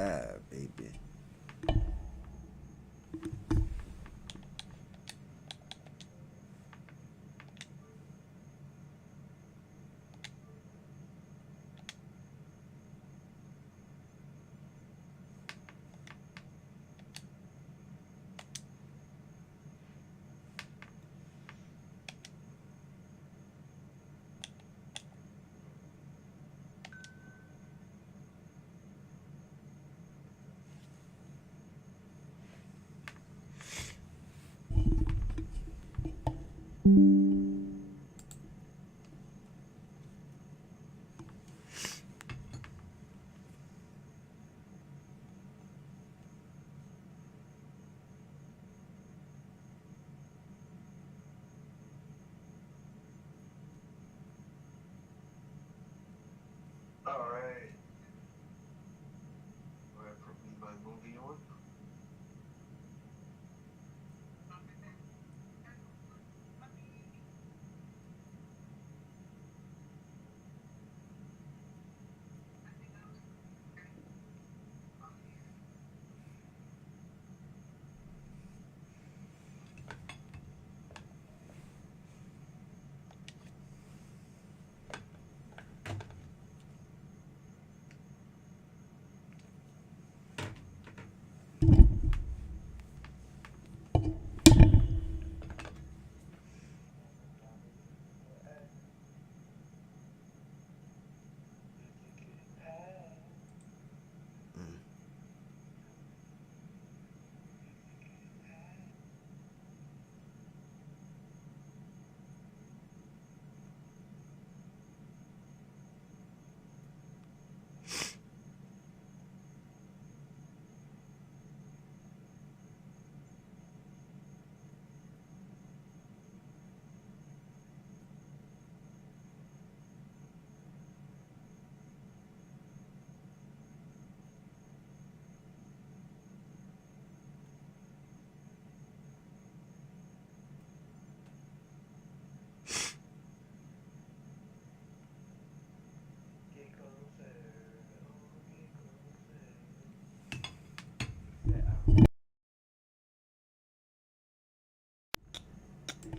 Live, baby. Alright. Do I put my movie on?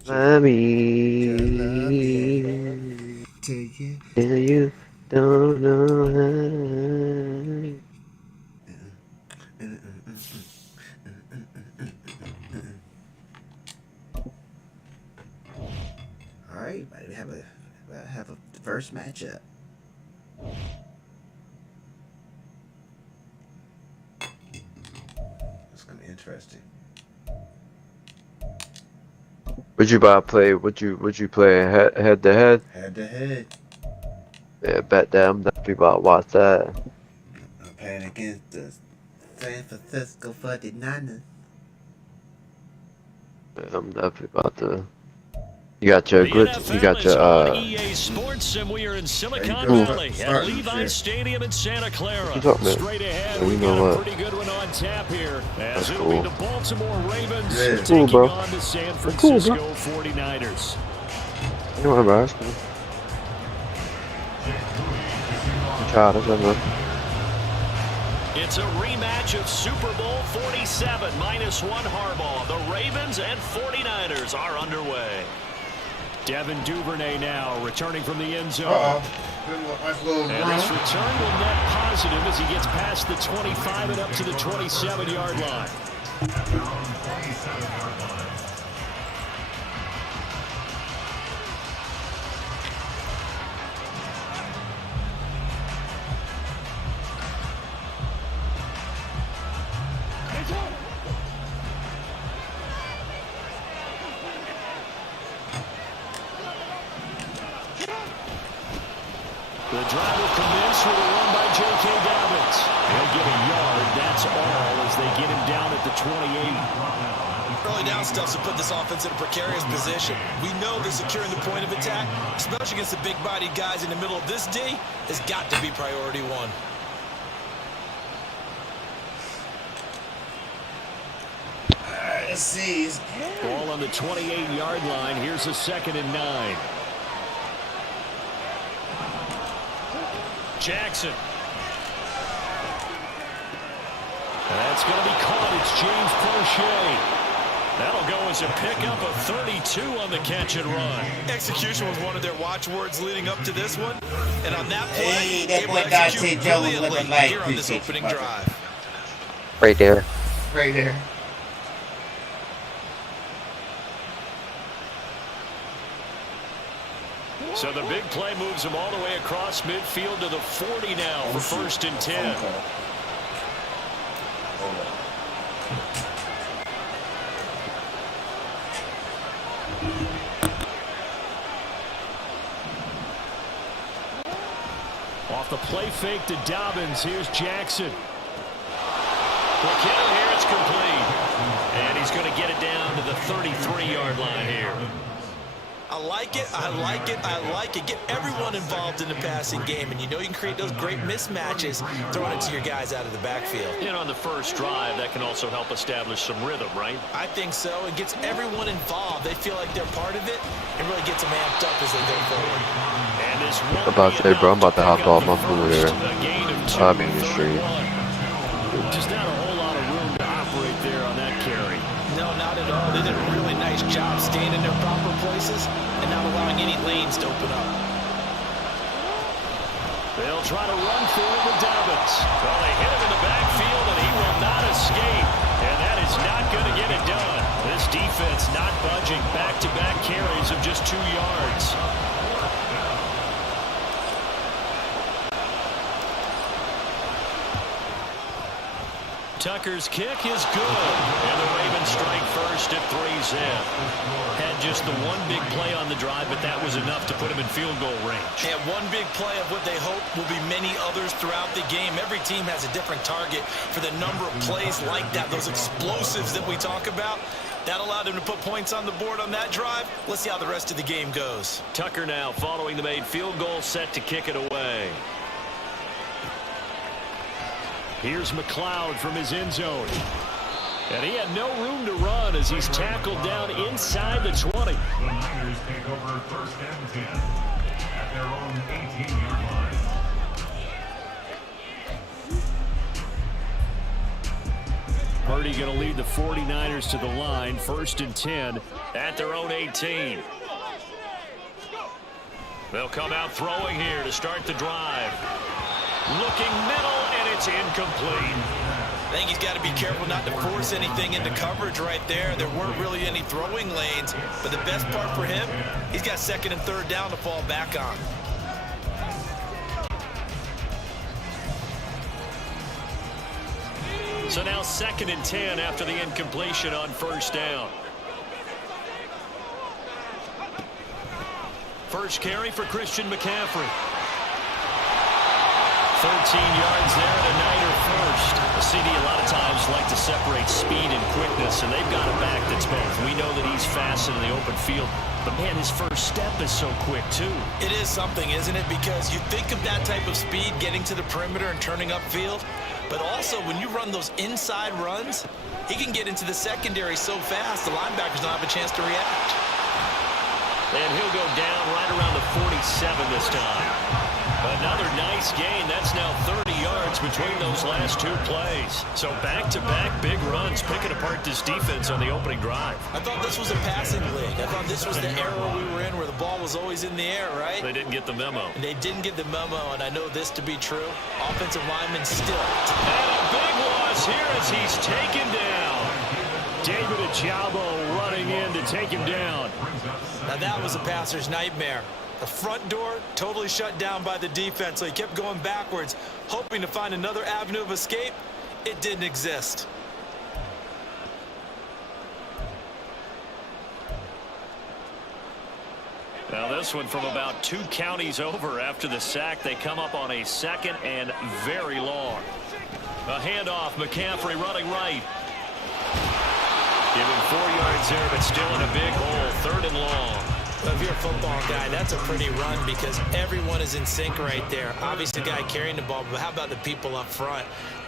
Mommy, take it. You don't know how. All right, we have a first matchup. It's gonna be interesting. Would you play? Would you play head to head? Head to head. Yeah, bet that I'm definitely about to watch that. I'm playing against the San Francisco 49ers. Yeah, I'm definitely about to. You got your glitch. You got your EA Sports, and we are in Silicon Valley at Levi's Stadium in Santa Clara. Straight ahead, we got a pretty good one on tap here. As it'll be the Baltimore Ravens taking on the San Francisco 49ers. You know what I'm asking? It's a rematch of Super Bowl 47 -1 Harbaugh. The Ravens and 49ers are underway. Devin Duvernay now returning from the end zone. And this return will net positive as he gets past the 25 and up to the 27-yard line. The drive will commence with a run by J.K. Dobbins. He'll get a yard, that's all, as they get him down at the 28. Early down stuff to put this offense in a precarious position. We know they're securing the point of attack, especially against the big-bodied guys in the middle of this D, has got to be priority one. Let's see. Ball on the 28-yard line. Here's a 2nd and 9. Jackson. That's going to be caught. It's James Prochet. That'll go as a pickup of 32 on the catch and run. Execution was one of their watchwords leading up to this one. And on that play, Hey, that they boy were Dante executing Jones brilliantly looking like here on this Appreciate opening you, brother. drive. Right there. Right there. So the big play moves him all the way across midfield to the 40 now for first and 10. Off the play fake to Dobbins. Here's Jackson. McKinnon here, it's complete. And he's going to get it down to the 33-yard line here. I like it, I like it, I like it. Get everyone involved in the passing game, and you know you can create those great mismatches throwing it to your guys out of the backfield. And on the first drive, that can also help establish some rhythm, right? I think so. It gets everyone involved. They feel like they're part of it and really gets them amped up as they go forward. And this I'm about to say, bro, I'm about to hop off my food here. I mean, the street. Just not a whole lot of room to operate there on that carry. No, not at all. They did a really nice job staying in their proper places and not allowing any lanes to open up. They'll try to run for it with Dobbins. Well, they hit him in the backfield, and he will not escape. And that is not going to get it done. This defense not budging. Back-to-back carries of just 2 yards. Tucker's kick is good, and the Ravens strike first at 3-zip. Had just the one big play on the drive, but that was enough to put him in field goal range. And one big play of what they hope will be many others throughout the game. Every team has a different target for the number of plays like that, those explosives that we talk about. That allowed them to put points on the board on that drive. Let's see how the rest of the game goes. Tucker now following the made field goal, set to kick it away. Here's McLeod from his end zone. And he had no room to run as he's tackled down inside the 20. The Niners take over first and 10 at their own 18-yard line. Purdy going to lead the 49ers to the line, first and 10 at their own 18. They'll come out throwing here to start the drive. Looking middle, and it's incomplete. I think he's got to be careful not to force anything into coverage right there. There weren't really any throwing lanes, but the best part for him, he's got second and third down to fall back on. So now second and 10 after the incompletion on first down. First carry for Christian McCaffrey. 13 yards there and a Niner first. The CD a lot of times like to separate speed and quickness, and they've got a back that's both. We know that he's fast in the open field, but man, his first step is so quick too. It is something, isn't it? Because you think of that type of speed getting to the perimeter and turning upfield, but also when you run those inside runs, he can get into the secondary so fast the linebackers don't have a chance to react. And he'll go down right around the 47 this time. Another nice gain. That's now 30 yards between those last two plays. So back-to-back big runs picking apart this defense on the opening drive. I thought this was a passing league. I thought this was the era we were in where the ball was always in the air, right? They didn't get the memo. And they didn't get the memo, and I know this to be true. Offensive linemen still. And a big loss here as he's taken down. David Ojabo running in to take him down. Now that was a passer's nightmare. The front door totally shut down by the defense, so he kept going backwards, hoping to find another avenue of escape. It didn't exist. Now this one from about 2 counties over after the sack. They come up on a second and very long. A handoff, McCaffrey running right. Give him 4 yards there, but still in a big hole, third and long. Well, if you're a football guy, that's a pretty run because everyone is in sync right there. Obviously, the guy carrying the ball, but how about the people up front?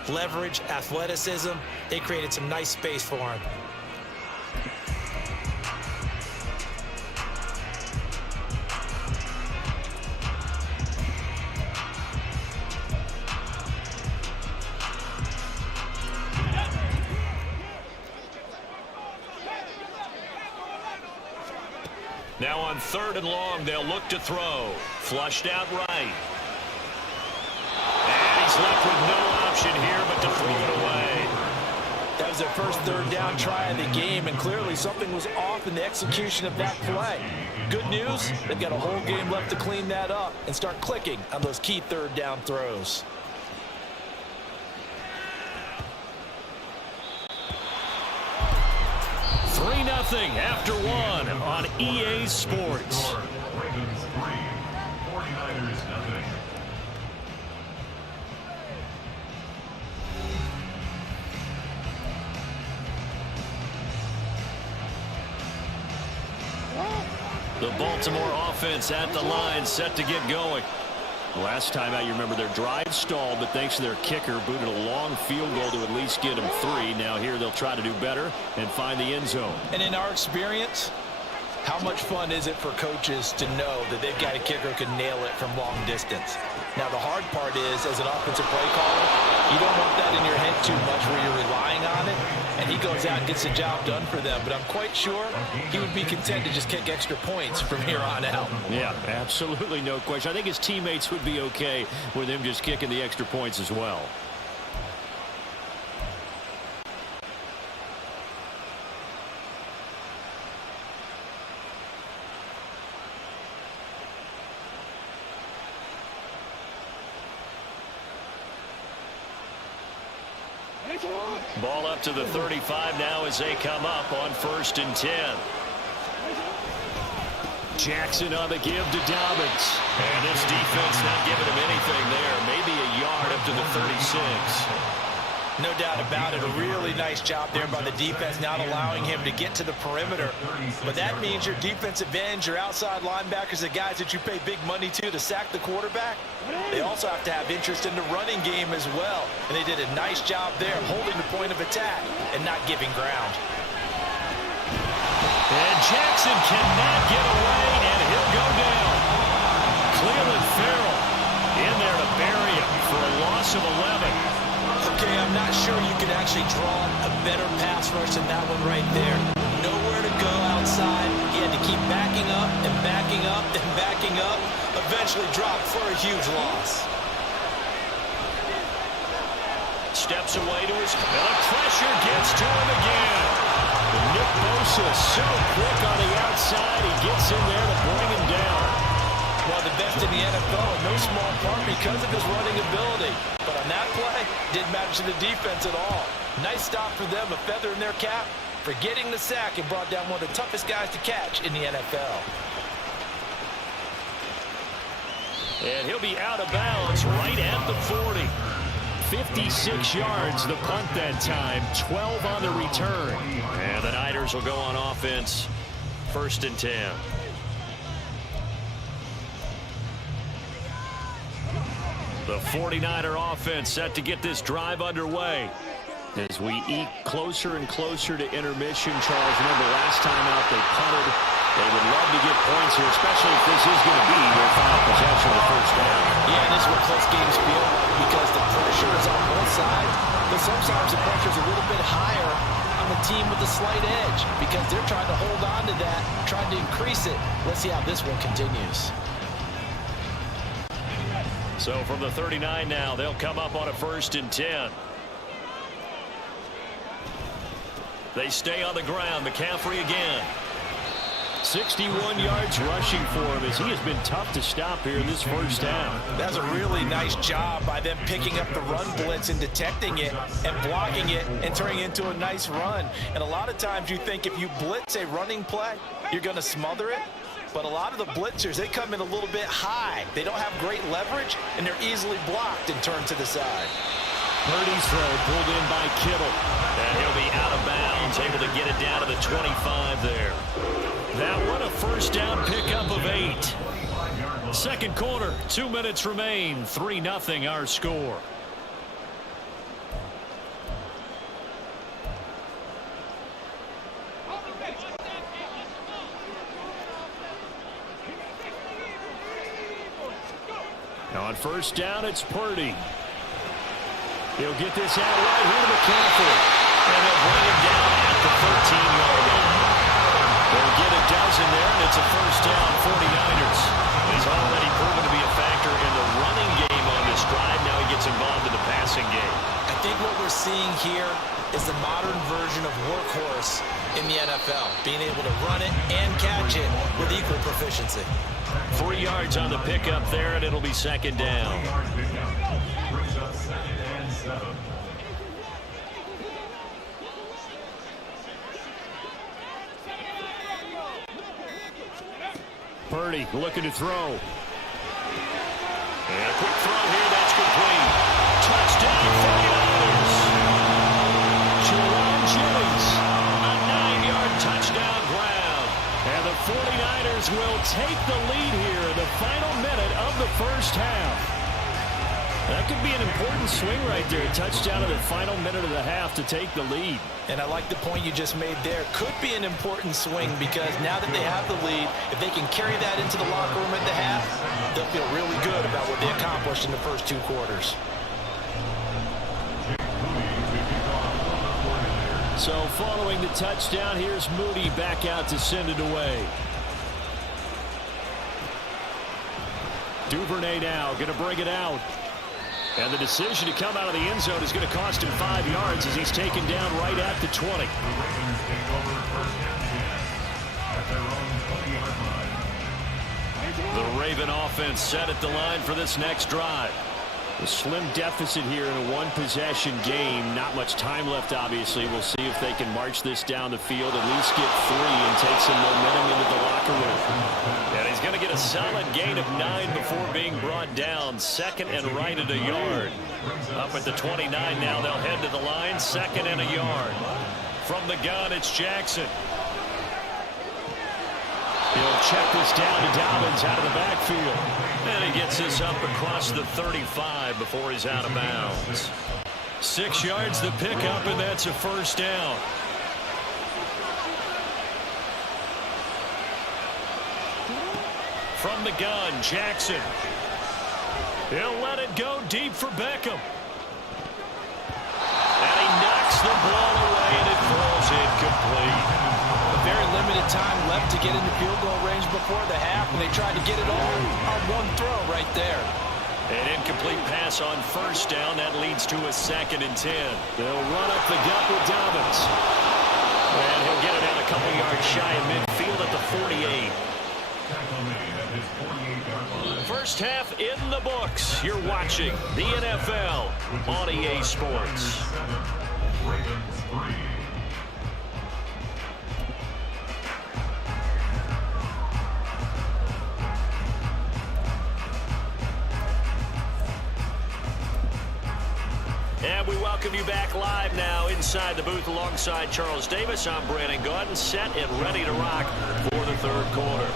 Leverage, athleticism, they created some nice space for him. Now on 3rd and long, they'll look to throw. Flushed out right. And he's left with no option here but to throw it away. That was their first 3rd down try of the game, and clearly something was off in the execution of that play. Good news, they've got a whole game left to clean that up and start clicking on those key 3rd down throws. Nothing after 1 on EA Sports. Ravens 3, 49ers nothing. The Baltimore offense at the line, set to get going. Last time out, you remember their drive stalled, but thanks to their kicker, booted a long field goal to at least get them 3. Now here they'll try to do better and find the end zone. And in our experience, how much fun is it for coaches to know that they've got a kicker who can nail it from long distance? Now, the hard part is, as an offensive play caller, you don't want that in your head too much where you're relying on it, and he goes out and gets the job done for them. But I'm quite sure he would be content to just kick extra points from here on out. Yeah, absolutely no question. I think his teammates would be okay with him just kicking the extra points as well. Ball up to the 35 now as they come up on 1st and 10. Jackson on the give to Dobbins. And this defense not giving him anything there. Maybe a yard up to the 36. No doubt about it. A really nice job there by the defense, not allowing him to get to the perimeter. But that means your defensive ends, your outside linebackers, the guys that you pay big money to sack the quarterback, they also have to have interest in the running game as well. And they did a nice job there, holding the point of attack and not giving ground. And Jackson cannot get away, and he'll go down. Cleveland Farrell in there to bury him for a loss of 11. Okay, I'm not sure you can actually draw a better pass rush than that one right there. Nowhere to go outside. He had to keep backing up and backing up and backing up. Eventually dropped for a huge loss. Steps away to his... And the pressure gets to him again. Nick Bosa so quick on the outside. He gets in there to bring him down. One of the best in the NFL, in no small part because of his running ability. But on that play, didn't matter to the defense at all. Nice stop for them, a feather in their cap for getting the sack and brought down one of the toughest guys to catch in the NFL. And he'll be out of bounds right at the 40. 56 yards the punt that time, 12 on the return. And the Niners will go on offense, 1st and 10. The 49er offense set to get this drive underway. As we eke closer and closer to intermission, Charles, remember last time out they punted. They would love to get points here, especially if this is going to be their final possession of the 1st down. Yeah, this is what close games feel like because the pressure is on both sides, but sometimes the pressure is a little bit higher on the team with the slight edge because they're trying to hold on to that, trying to increase it. Let's see how this one continues. So from the 39 now, they'll come up on a 1st and 10. They stay on the ground. McCaffrey again. 61 yards rushing for him as he has been tough to stop here in this 1st down. That's a really nice job by them picking up the run blitz and detecting it and blocking it and turning it into a nice run. And a lot of times you think if you blitz a running play, you're going to smother it. But a lot of the blitzers, they come in a little bit high. They don't have great leverage, and they're easily blocked and turned to the side. Purdy's throw pulled in by Kittle. And he'll be out of bounds, able to get it down to the 25 there. That one a 1st down pickup of 8. 2nd quarter, 2 minutes remain. 3-0 our score. Now on 1st down, it's Purdy. He'll get this out right here to McCaffrey. And they'll bring him down at the 13-yard line. They'll get it a dozen there, and it's a first down, 49ers. He's already proven to be a factor in the running game on this drive. Now he gets involved in the passing game. I think what we're seeing here is the modern version of workhorse in the NFL, being able to run it and catch it with equal proficiency. 3 yards on the pickup there, and it'll be second down. 3-yard pickup brings up 2nd and 7. Purdy looking to throw. And a quick throw here, that's complete. Touchdown, 49ers. Jerome Jennings, a 9-yard touchdown grab. And the 49ers will take the lead here in the final minute of the first half. That could be an important swing right there. Touchdown in the final minute of the half to take the lead. And I like the point you just made there. Could be an important swing because now that they have the lead, if they can carry that into the locker room at the half, they'll feel really good about what they accomplished in the first 2 quarters. So following the touchdown, here's Moody back out to send it away. Duvernay now going to bring it out. And the decision to come out of the end zone is going to cost him 5 yards as he's taken down right at the 20. The Ravens take over 1st and 10 at their own 20-yard line. The Raven offense set at the line for this next drive. A slim deficit here in a one-possession game. Not much time left, obviously. We'll see if they can march this down the field, at least get 3 and take some momentum into the locker room. And he's going to get a solid gain of 9 before being brought down. 2nd and right at a yard. Up at the 29 now. They'll head to the line. 2nd and a yard. From the gun, it's Jackson. He'll check this down to Dobbins out of the backfield. And he gets this up across the 35 before he's out of bounds. 6 yards the pickup, and that's a first down. From the gun, Jackson. He'll let it go deep for Beckham. And he knocks the ball away, and it falls incomplete. Very limited time left to get into field goal range before the half, and they tried to get it all on one throw right there. An incomplete pass on first down. That leads to a 2nd and 10. They'll run up the gut with Dobbins. And he'll get it out a couple yards shy of midfield at the 48. First half in the books. You're watching the NFL on EA Sports. Ravens 3. And we welcome you back live now inside the booth alongside Charles Davis. I'm Brandon Gaudin, set and ready to rock for the 3rd quarter.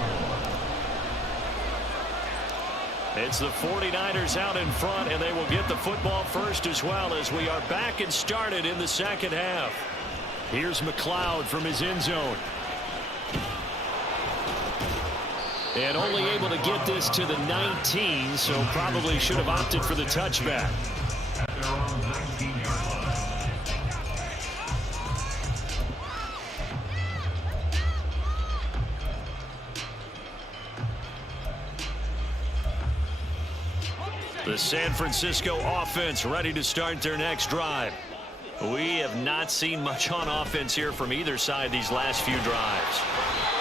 It's the 49ers out in front, and they will get the football first as well as we are back and started in the 2nd half. Here's McLeod from his end zone. And only able to get this to the 19, so probably should have opted for the touchback. At their own 19-yard line. The San Francisco offense ready to start their next drive. We have not seen much on offense here from either side these last few drives.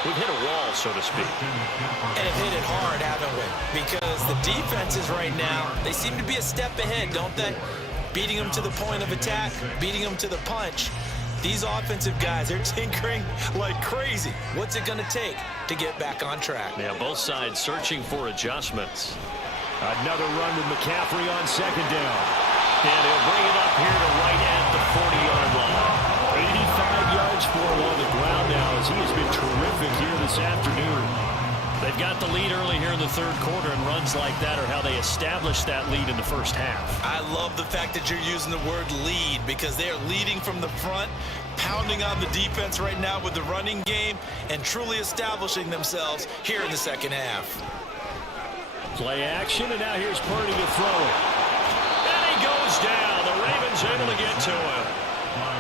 We've hit a wall, so to speak. And have hit it hard, haven't we? Because the defenses right now, they seem to be a step ahead, don't they? Beating them to the point of attack, beating them to the punch. These offensive guys, they're tinkering like crazy. What's it going to take to get back on track? Yeah, both sides searching for adjustments. Another run with McCaffrey on 2nd down. And he'll bring it up here to right at the 40-yard line. 85 yards for him on the ground now as he has been terrific here this afternoon. They've got the lead early here in the 3rd quarter, and runs like that are how they established that lead in the first half. I love the fact that you're using the word lead because they are leading from the front, pounding on the defense right now with the running game, and truly establishing themselves here in the 2nd half. Play action, and now here's Purdy to throw it. And he goes down. The Ravens able to get to him.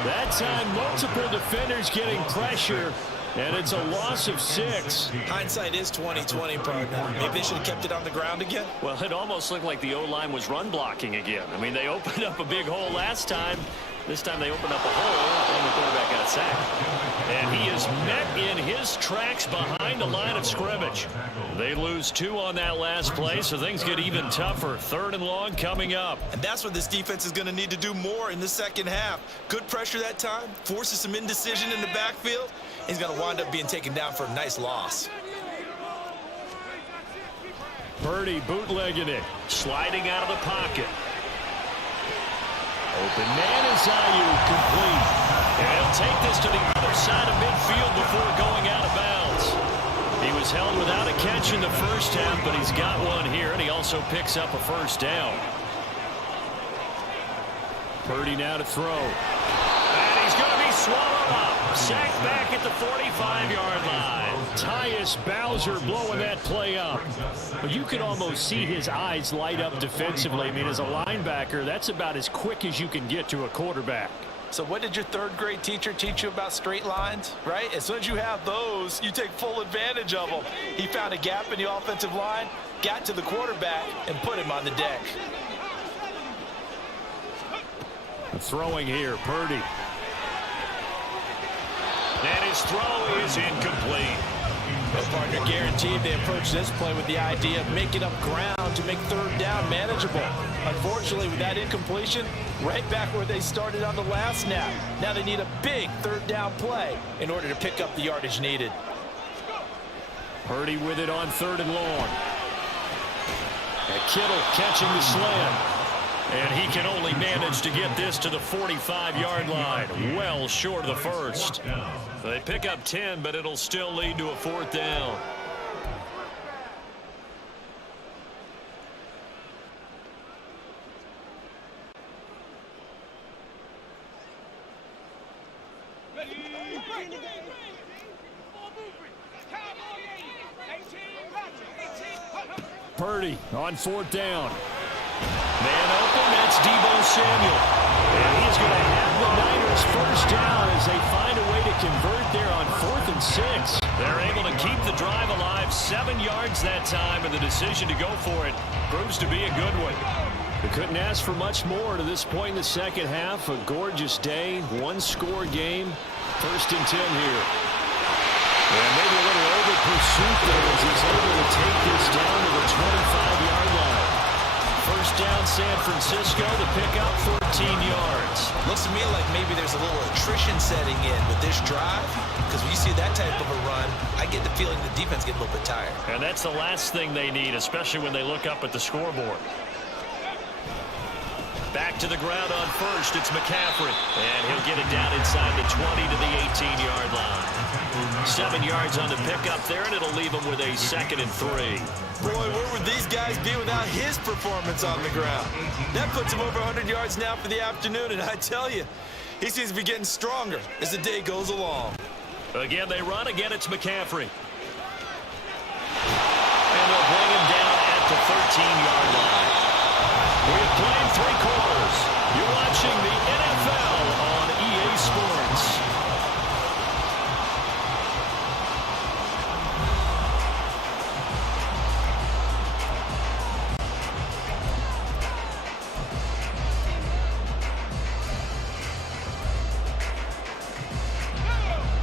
That time, multiple defenders getting pressure. And it's a loss of 6. Hindsight is 20/20, partner. Maybe they should have kept it on the ground again. Well, it almost looked like the O-line was run blocking again. I mean, they opened up a big hole last time. This time they opened up a hole, and the quarterback got sacked. And he is met in his tracks behind the line of scrimmage. They lose 2 on that last play, so things get even tougher. 3rd and long coming up. And that's what this defense is going to need to do more in the second half. Good pressure that time, forces some indecision in the backfield. He's going to wind up being taken down for a nice loss. Purdy bootlegging it, sliding out of the pocket. Open man is Ayuk, complete. And he'll take this to the other side of midfield before going out of bounds. He was held without a catch in the first half, but he's got one here, and he also picks up a first down. Purdy now to throw. And he's going to be swallowed up. Sacked back at the 45-yard line. Tyus Bowser blowing that play up. But you can almost see his eyes light up defensively. I mean, as a linebacker, that's about as quick as you can get to a quarterback. So what did your 3rd grade teacher teach you about straight lines, right? As soon as you have those, you take full advantage of them. He found a gap in the offensive line, got to the quarterback, and put him on the deck. Throwing here, Purdy. And his throw is incomplete. Well, partner, guaranteed they approach this play with the idea of making up ground to make 3rd down manageable. Unfortunately, with that incompletion, right back where they started on the last snap. Now they need a big 3rd down play in order to pick up the yardage needed. Purdy with it on 3rd and long. And Kittle catching the slam. And he can only manage to get this to the 45-yard line, well short of the first. They pick up 10, but it'll still lead to a 4th down. Purdy on 4th down. Man open, that's Deebo Samuel. And he's going to have the Niners first down as they find a way to convert there on 4th and 6. They're able to keep the drive alive, 7 yards that time, and the decision to go for it proves to be a good one. They couldn't ask for much more to this point in the second half. A gorgeous day, 1-score game, 1st and 10 here. And maybe a little over pursuit there as he's able to take this down to the 25-yard line. First down, San Francisco, the pickup, 14 yards. Looks to me like maybe there's a little attrition setting in with this drive, because when you see that type of a run, I get the feeling the defense gets a little bit tired. And that's the last thing they need, especially when they look up at the scoreboard. Back to the ground on first, it's McCaffrey. And he'll get it down inside the 20 to the 18-yard line. 7 yards on the pickup there, and it'll leave him with a 2nd and 3. Boy, where would these guys be without his performance on the ground? That puts him over 100 yards now for the afternoon, and I tell you, he seems to be getting stronger as the day goes along. Again, they run. Again, it's McCaffrey. And they'll bring him down at the 13-yard line. We've played 3 quarters. You're watching the NFL on EA Sports.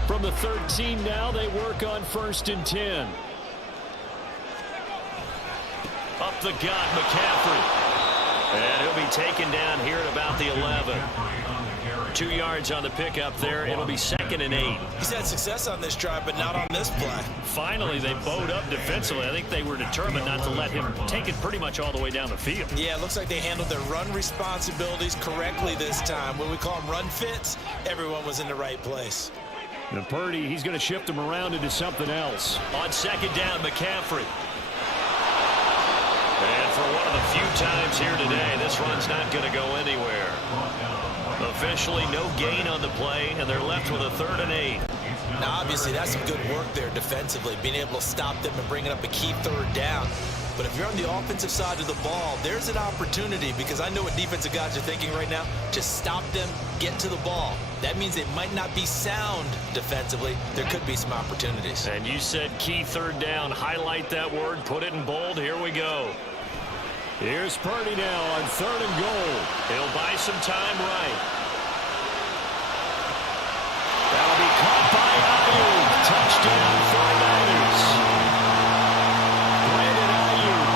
From the 13 now, they work on 1st and 10. Up the gut, McCaffrey. And he'll be taken down here at about the 11. 2 yards on the pickup there. It'll be 2nd and 8. He's had success on this drive, but not on this play. Finally, they bowed up defensively. I think they were determined not to let him take it pretty much all the way down the field. Yeah, it looks like they handled their run responsibilities correctly this time. When we call them run fits, everyone was in the right place. And Purdy, he's going to shift him around into something else. On 2nd down, McCaffrey. And for one of the few times here today, this run's not going to go anywhere. Officially, no gain on the play, and they're left with a 3rd and 8. Now, obviously, that's some good work there defensively, being able to stop them and bringing up a key 3rd down. But if you're on the offensive side of the ball, there's an opportunity, because I know what defensive guys are thinking right now. Just stop them, get to the ball. That means it might not be sound defensively. There could be some opportunities. And you said key third down. Highlight that word. Put it in bold. Here we go. Here's Purdy now on 3rd and goal. He'll buy some time right. That'll be caught by Ayuk. Touchdown 49ers. Brandon Ayuk,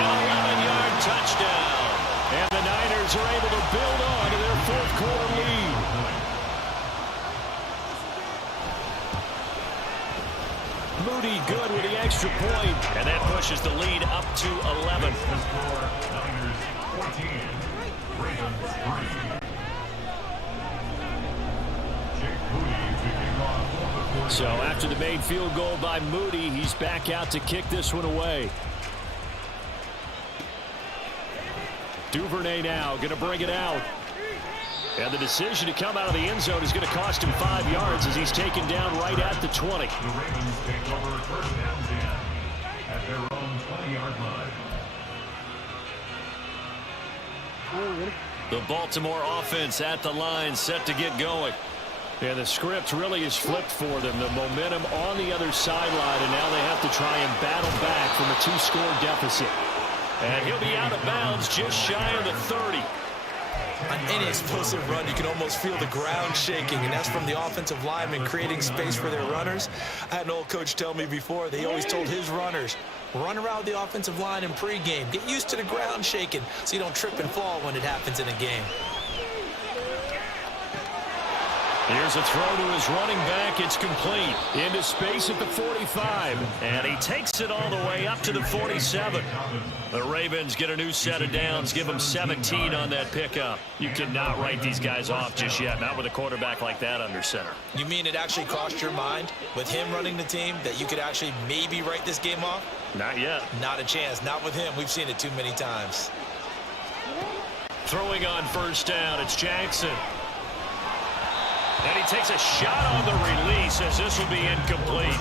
an 11-yard touchdown. And the Niners are able to build on to their 4th quarter lead. Moody good with the extra point, and that pushes the lead up to 11. Niners 14, Ravens 3. So after the made field goal by Moody, he's back out to kick this one away. Duvernay now going to bring it out. And the decision to come out of the end zone is going to cost him 5 yards as he's taken down right at the 20. The Ravens take over 1st down 10 at their own 20-yard line. The Baltimore offense at the line, set to get going. And the script really is flipped for them. The momentum on the other sideline, and now they have to try and battle back from a 2-score deficit. And he'll be out of bounds just shy of the 30. On any explosive run, you can almost feel the ground shaking, and that's from the offensive linemen creating space for their runners. I had an old coach tell me before, they always told his runners, run around the offensive line in pregame. Get used to the ground shaking so you don't trip and fall when it happens in a game. Here's a throw to his running back. It's complete. Into space at the 45. And he takes it all the way up to the 47. The Ravens get a new set of downs. Give them 17 on that pickup. You cannot write these guys off just yet. Not with a quarterback like that under center. You mean it actually crossed your mind with him running the team that you could actually maybe write this game off? Not yet. Not a chance. Not with him. We've seen it too many times. Throwing on 1st down. It's Jackson. And he takes a shot on the release as this will be incomplete.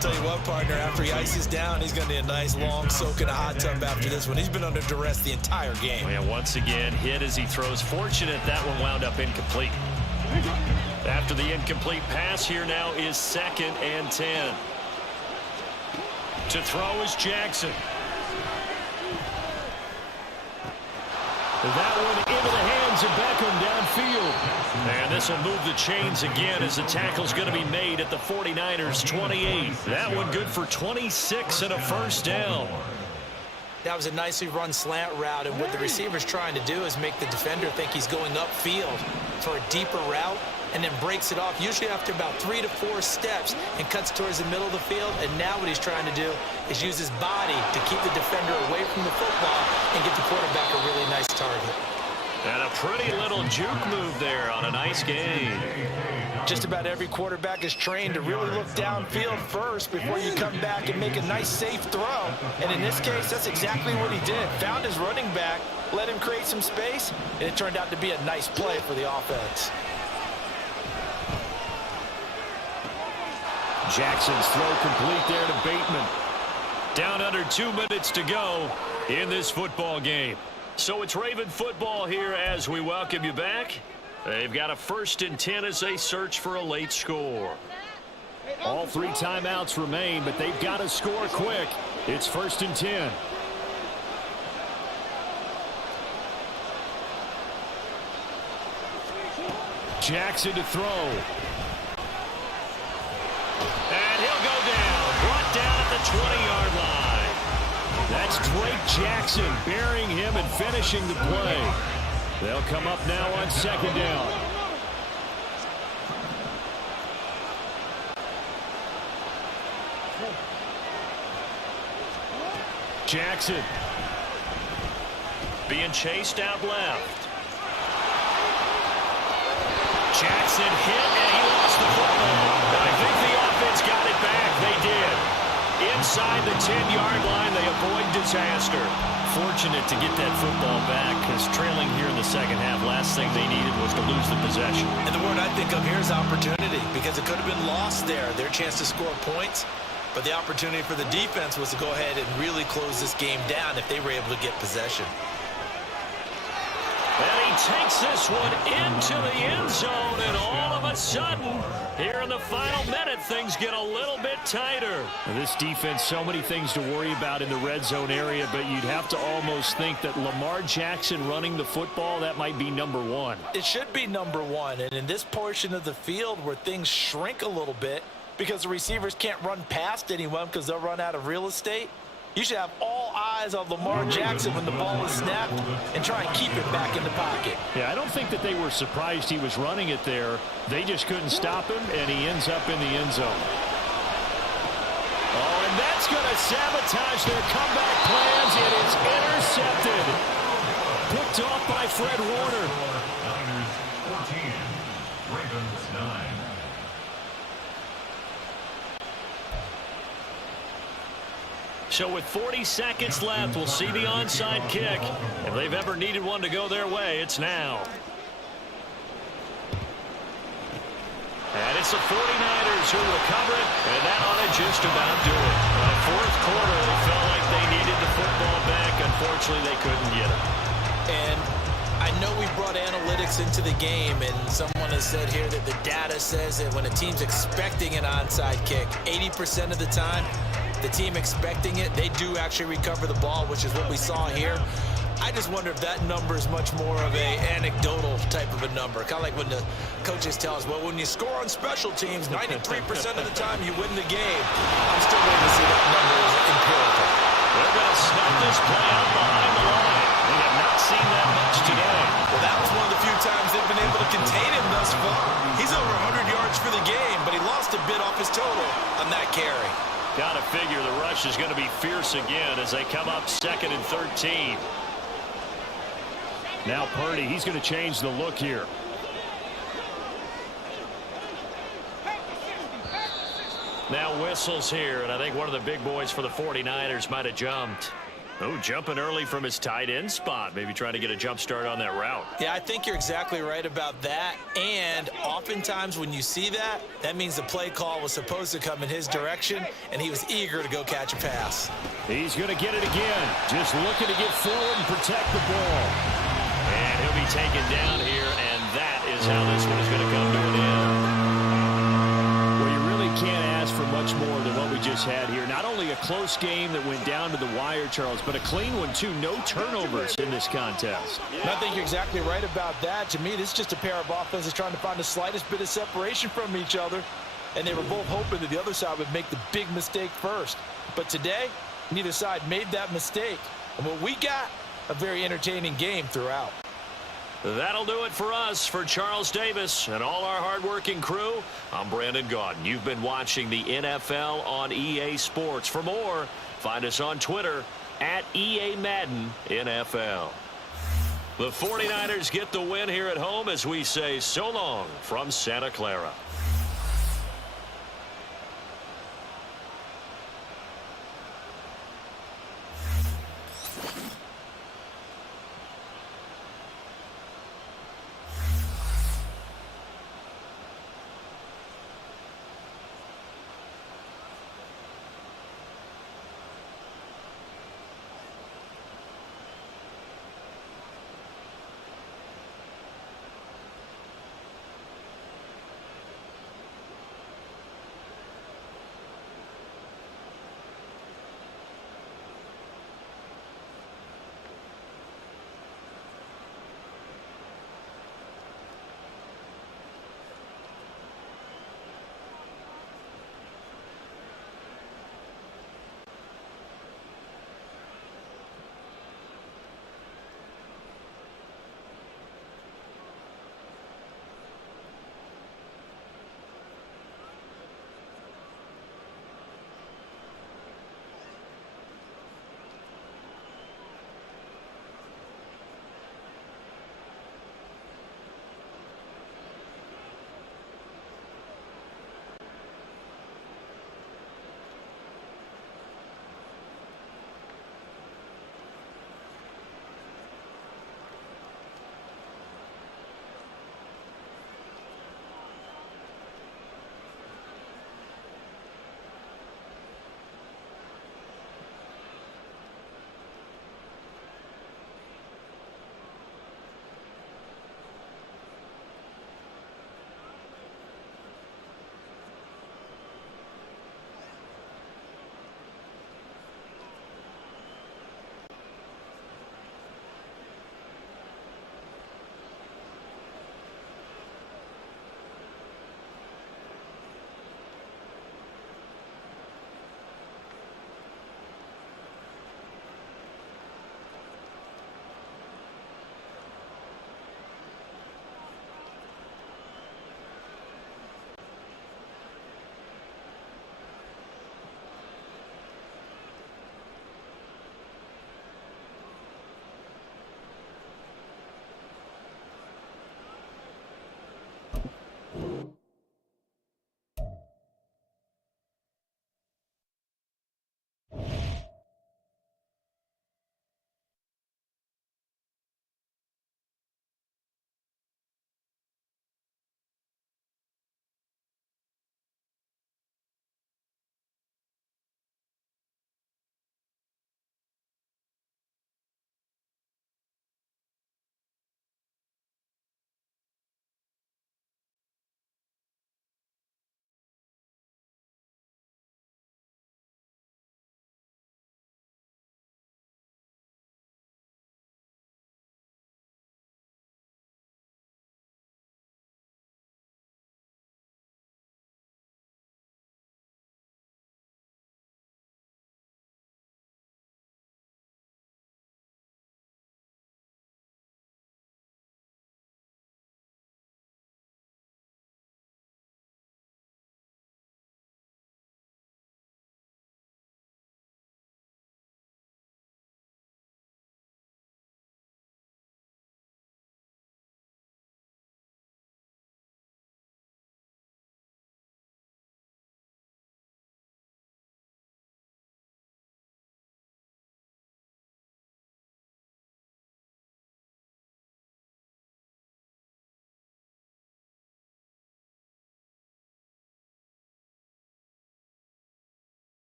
Tell you what, partner, after he ices down, he's going to need a nice long soak in a hot tub after this one. He's been under duress the entire game. And once again, hit as he throws. Fortunate that one wound up incomplete. After the incomplete pass, here now is 2nd and 10. To throw is Jackson. That one into the hands of Beckham downfield. And this will move the chains again as the tackle's going to be made at the 49ers 28. That one good for 26 and a 1st down. That was a nicely run slant route, and what the receiver's trying to do is make the defender think he's going upfield for a deeper route, and then breaks it off, usually after about 3 to 4 steps, and cuts towards the middle of the field. And now what he's trying to do is use his body to keep the defender away from the football and get the quarterback a really nice target. And a pretty little juke move there on a nice gain. Just about every quarterback is trained to really look downfield first before you come back and make a nice, safe throw. And in this case, that's exactly what he did. Found his running back, let him create some space, and it turned out to be a nice play for the offense. Jackson's throw complete there to Bateman. Down under 2 minutes to go in this football game. So it's Raven football here as we welcome you back. They've got a 1st and 10 as they search for a late score. All 3 timeouts remain, but they've got to score quick. It's 1st and 10. Jackson to throw. And he'll go down. Brought down at the 20-yard line. That's Drake Jackson burying him and finishing the play. They'll come up now on 2nd down. Jackson being chased out left. Jackson hit, and he lost the football. I think the offense got it back. They did. Inside the 10-yard line, they avoid disaster. Fortunate to get that football back, because trailing here in the second half, last thing they needed was to lose the possession. And the word I think of here is opportunity, because it could have been lost there, their chance to score points. But the opportunity for the defense was to go ahead and really close this game down if they were able to get possession. And he takes this one into the end zone, and all of a sudden, here in the final minute, things get a little bit tighter. And this defense, so many things to worry about in the red zone area, but you'd have to almost think that Lamar Jackson running the football, that might be number one. It should be number one, and in this portion of the field where things shrink a little bit because the receivers can't run past anyone because they'll run out of real estate, you should have all eyes on Lamar Jackson when the ball is snapped and try and keep it back in the pocket. Yeah, I don't think that they were surprised he was running it there. They just couldn't stop him, and he ends up in the end zone. Oh, and that's going to sabotage their comeback plans. It is intercepted. Picked off by Fred Warner. Niners 14, Ravens 9. So with 40 seconds left, we'll see the onside kick. If they've ever needed one to go their way, it's now. And it's the 49ers who recover it, and that ought to just about do it. Fourth quarter, they felt like they needed the football back. Unfortunately, they couldn't get it. And I know we brought analytics into the game, and someone has said here that the data says that when a team's expecting an onside kick, 80% of the time, the team expecting it, they do actually recover the ball, which is what we saw here. I just wonder if that number is much more of a anecdotal type of a number. Kind of like when the coaches tell us, well, when you score on special teams, 93% of the time you win the game. I'm still waiting to see that number is empirical. They're going to snap this play out behind the line. We have not seen that much today. Well, that was one of the few times they've been able to contain him thus far. He's over 100 yards for the game, but he lost a bit off his total on that carry. Got to figure the rush is going to be fierce again as they come up 2nd and 13. Now Purdy, he's going to change the look here. Now whistles here, and I think one of the big boys for the 49ers might have jumped. Oh, jumping early from his tight end spot. Maybe trying to get a jump start on that route. Yeah, I think you're exactly right about that. And oftentimes when you see that, that means the play call was supposed to come in his direction, and he was eager to go catch a pass. He's going to get it again. Just looking to get forward and protect the ball. And he'll be taken down here, and that is how this one is going to come to an end. Well, you really can't ask for much more than what we just had here. Not only a close game that went down to the wire, Charles, but a clean one, too. No turnovers in this contest. And I think you're exactly right about that. To me, this is just a pair of offenses trying to find the slightest bit of separation from each other, and they were both hoping that the other side would make the big mistake first. But today, neither side made that mistake. And what we got, a very entertaining game throughout. That'll do it for us. For Charles Davis and all our hardworking crew, I'm Brandon Gaudin. You've been watching the NFL on EA Sports. For more, find us on Twitter at EA Madden NFL. The 49ers get the win here at home as we say so long from Santa Clara.